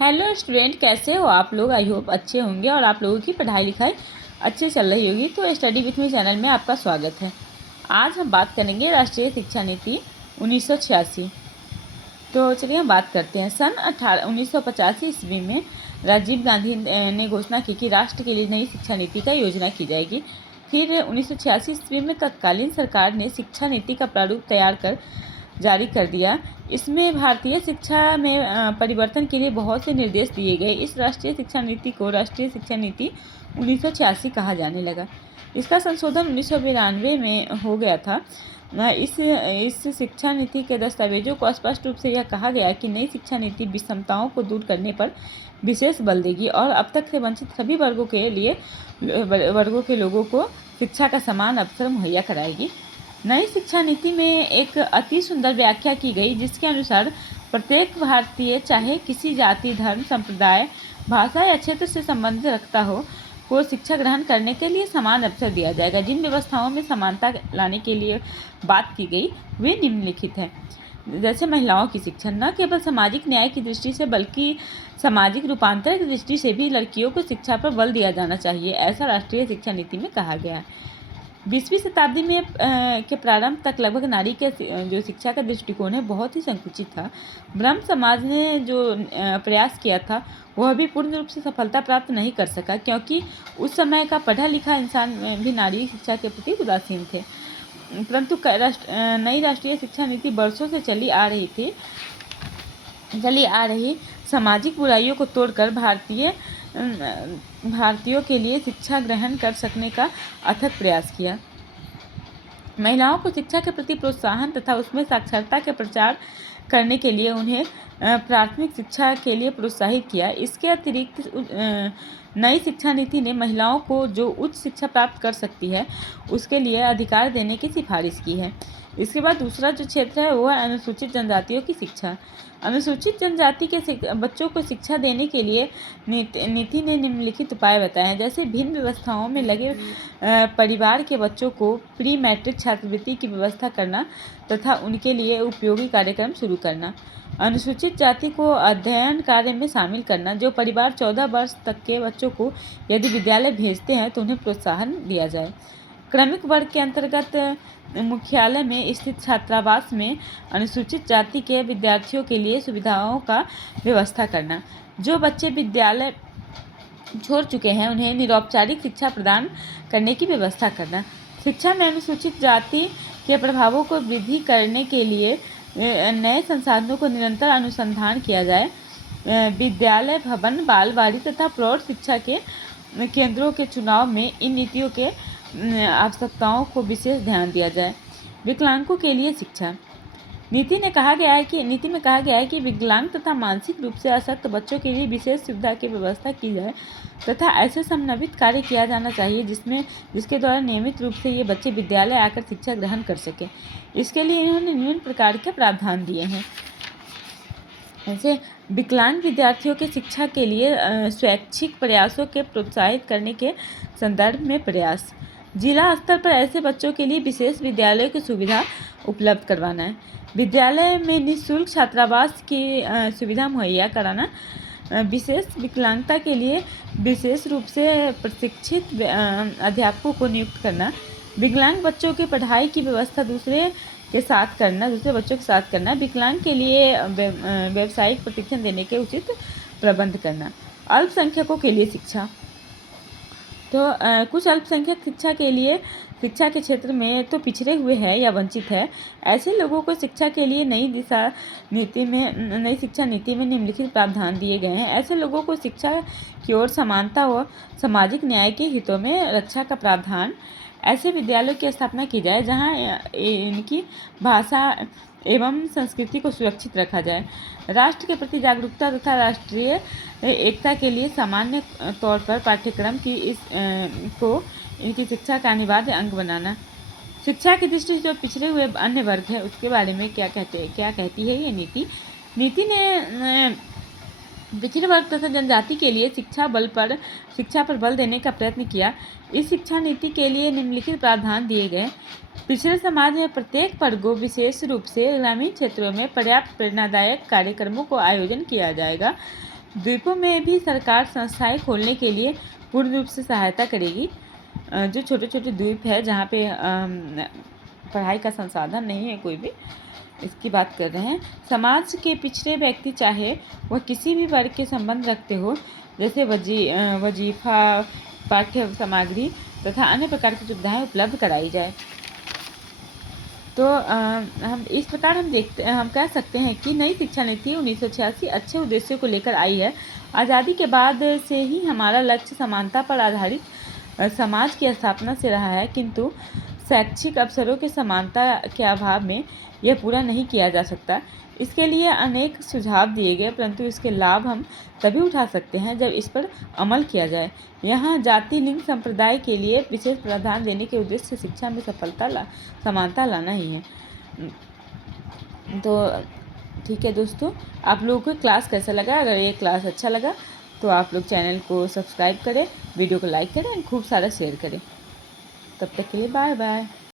Hello student, कैसे हो आप लोग। आई होप अच्छे होंगे और आप लोगों की पढ़ाई लिखाई अच्छे चल रही होगी। तो स्टडी विथ मी चैनल में आपका स्वागत है। आज हम बात करेंगे राष्ट्रीय शिक्षा नीति 1986। तो चलिए हम बात करते हैं। सन 1985 ईस्वी में राजीव गांधी ने घोषणा की कि राष्ट्र के लिए नई शिक्षा नीति का योजना की जाएगी। फिर 1986 ईस्वी में तत्कालीन सरकार ने शिक्षा नीति का प्रारूप तैयार कर जारी कर दिया। इसमें भारतीय शिक्षा में परिवर्तन के लिए बहुत से निर्देश दिए गए। इस राष्ट्रीय शिक्षा नीति को राष्ट्रीय शिक्षा नीति 1986 कहा जाने लगा। इसका संशोधन 1992 में हो गया था। इस शिक्षा नीति के दस्तावेजों को स्पष्ट रूप से यह कहा गया कि नई शिक्षा नीति विषमताओं को दूर करने पर विशेष बल देगी और अब तक से वंचित सभी वर्गों के लोगों को शिक्षा का समान अवसर मुहैया कराएगी। नई शिक्षा नीति में एक अति सुंदर व्याख्या की गई, जिसके अनुसार प्रत्येक भारतीय, चाहे किसी जाति, धर्म, संप्रदाय, भाषा या क्षेत्र से संबंध रखता हो, को शिक्षा ग्रहण करने के लिए समान अवसर दिया जाएगा। जिन व्यवस्थाओं में समानता लाने के लिए बात की गई वे निम्नलिखित हैं। जैसे महिलाओं की शिक्षा, न केवल सामाजिक न्याय की दृष्टि से बल्कि सामाजिक रूपांतर की दृष्टि से भी लड़कियों को शिक्षा पर बल दिया जाना चाहिए, ऐसा राष्ट्रीय शिक्षा नीति में कहा गया है। 20वीं शताब्दी में के प्रारंभ तक लगभग नारी के जो शिक्षा का दृष्टिकोण है बहुत ही संकुचित था। ब्रह्म समाज ने जो प्रयास किया था वह भी पूर्ण रूप से सफलता प्राप्त नहीं कर सका, क्योंकि उस समय का पढ़ा लिखा इंसान भी नारी शिक्षा के प्रति उदासीन थे। परंतु नई राष्ट्रीय शिक्षा नीति वर्षों से चली आ रही सामाजिक बुराइयों को तोड़कर भारतीयों के लिए शिक्षा ग्रहण कर सकने का अथक प्रयास किया। महिलाओं को शिक्षा के प्रति प्रोत्साहन तथा उसमें साक्षरता के प्रचार करने के लिए उन्हें प्राथमिक शिक्षा के लिए प्रोत्साहित किया। इसके अतिरिक्त नई शिक्षा नीति ने महिलाओं को जो उच्च शिक्षा प्राप्त कर सकती है उसके लिए अधिकार देने की सिफारिश की है। इसके बाद दूसरा जो क्षेत्र है वो है अनुसूचित जनजातियों की शिक्षा। अनुसूचित जनजाति के बच्चों को शिक्षा देने के लिए नीति ने निम्नलिखित उपाय बताए हैं। जैसे भिन्न व्यवस्थाओं में लगे परिवार के बच्चों को प्री मैट्रिक छात्रवृत्ति की व्यवस्था करना तथा उनके लिए उपयोगी कार्यक्रम शुरू करना। अनुसूचित जाति को अध्ययन कार्य में शामिल करना। जो परिवार 14 वर्ष तक के बच्चों को यदि विद्यालय भेजते हैं तो उन्हें प्रोत्साहन दिया जाए। क्रमिक वर्ग के अंतर्गत मुख्यालय में स्थित छात्रावास में अनुसूचित जाति के विद्यार्थियों के लिए सुविधाओं का व्यवस्था करना। जो बच्चे विद्यालय छोड़ चुके हैं उन्हें निरौपचारिक शिक्षा प्रदान करने की व्यवस्था करना। शिक्षा में अनुसूचित जाति के प्रभावों को वृद्धि करने के लिए नए संसाधनों को निरंतर अनुसंधान किया जाए। विद्यालय भवन, बालवाड़ी तथा प्रौढ़ शिक्षा के केंद्रों के चुनाव में इन नीतियों के आवश्यकताओं को विशेष ध्यान दिया जाए। विकलांगों के लिए शिक्षा। नीति में कहा गया है कि विकलांग तथा मानसिक रूप से अशक्त बच्चों के लिए विशेष सुविधा की व्यवस्था की जाए तथा ऐसे समन्वित कार्य किया जाना चाहिए जिसके द्वारा नियमित रूप से ये बच्चे विद्यालय आकर शिक्षा ग्रहण कर सकें। इसके लिए इन्होंने निम्न प्रकार के प्रावधान दिए हैं। ऐसे विकलांग विद्यार्थियों के शिक्षा के लिए स्वैच्छिक प्रयासों के प्रोत्साहित करने के संदर्भ में प्रयास। जिला स्तर पर ऐसे बच्चों के लिए विशेष विद्यालयों की सुविधा उपलब्ध करवाना है। विद्यालय में निःशुल्क छात्रावास की सुविधा मुहैया कराना। विशेष विकलांगता के लिए विशेष रूप से प्रशिक्षित अध्यापकों को नियुक्त करना। विकलांग बच्चों की पढ़ाई की व्यवस्था दूसरे बच्चों के साथ करना। विकलांग के लिए व्यावसायिक प्रशिक्षण देने के उचित प्रबंध करना। अल्पसंख्यकों के लिए शिक्षा। तो कुछ अल्पसंख्यक शिक्षा के क्षेत्र में तो पिछड़े हुए हैं या वंचित है। ऐसे लोगों को शिक्षा के लिए नई शिक्षा नीति में निम्नलिखित प्रावधान दिए गए हैं। ऐसे लोगों को शिक्षा की ओर समानता व सामाजिक न्याय के हितों में रक्षा का प्रावधान। ऐसे विद्यालयों की स्थापना की जाए जहां इनकी भाषा एवं संस्कृति को सुरक्षित रखा जाए। राष्ट्र के प्रति जागरूकता तथा राष्ट्रीय एकता के लिए सामान्य तौर पर पाठ्यक्रम को इनकी शिक्षा का अनिवार्य अंग बनाना। शिक्षा की दृष्टि से जो पिछड़े हुए अन्य वर्ग है उसके बारे में क्या कहती है ये नीति ने पिछड़े वर्ग तथा जनजाति के लिए शिक्षा पर बल देने का प्रयत्न किया। इस शिक्षा नीति के लिए निम्नलिखित प्रावधान दिए गए। पिछड़े समाज में प्रत्येक वर्गों, विशेष रूप से ग्रामीण क्षेत्रों में पर्याप्त प्रेरणादायक कार्यक्रमों को आयोजन किया जाएगा। द्वीपों में भी सरकार संस्थाएं खोलने के लिए पूर्ण रूप से सहायता करेगी। जो छोटे छोटे द्वीप है जहाँ पे पढ़ाई का संसाधन नहीं है कोई भी, इसकी बात कर रहे हैं। समाज के पिछड़े व्यक्ति चाहे वह किसी भी वर्ग के संबंध रखते हो, जैसे वजीफा, पाठ्य सामग्री तथा अन्य प्रकार की सुविधाएं उपलब्ध कराई जाए। तो हम इस प्रकार हम कह सकते हैं कि नई शिक्षा नीति 1986 अच्छे उद्देश्यों को लेकर आई है। आज़ादी के बाद से ही हमारा लक्ष्य समानता पर आधारित समाज की स्थापना से रहा है, किंतु शैक्षिक अवसरों के समानता के अभाव में यह पूरा नहीं किया जा सकता। इसके लिए अनेक सुझाव दिए गए, परंतु इसके लाभ हम तभी उठा सकते हैं जब इस पर अमल किया जाए। यहाँ जाति, लिंग, संप्रदाय के लिए विशेष प्रावधान देने के उद्देश्य से शिक्षा में समानता लाना ही है। तो ठीक है दोस्तों, आप लोगों को क्लास कैसा लगा? अगर ये क्लास अच्छा लगा तो आप लोग चैनल को सब्सक्राइब करें, वीडियो को लाइक करें और खूब सारा शेयर करें। तब तक के लिए बाय बाय।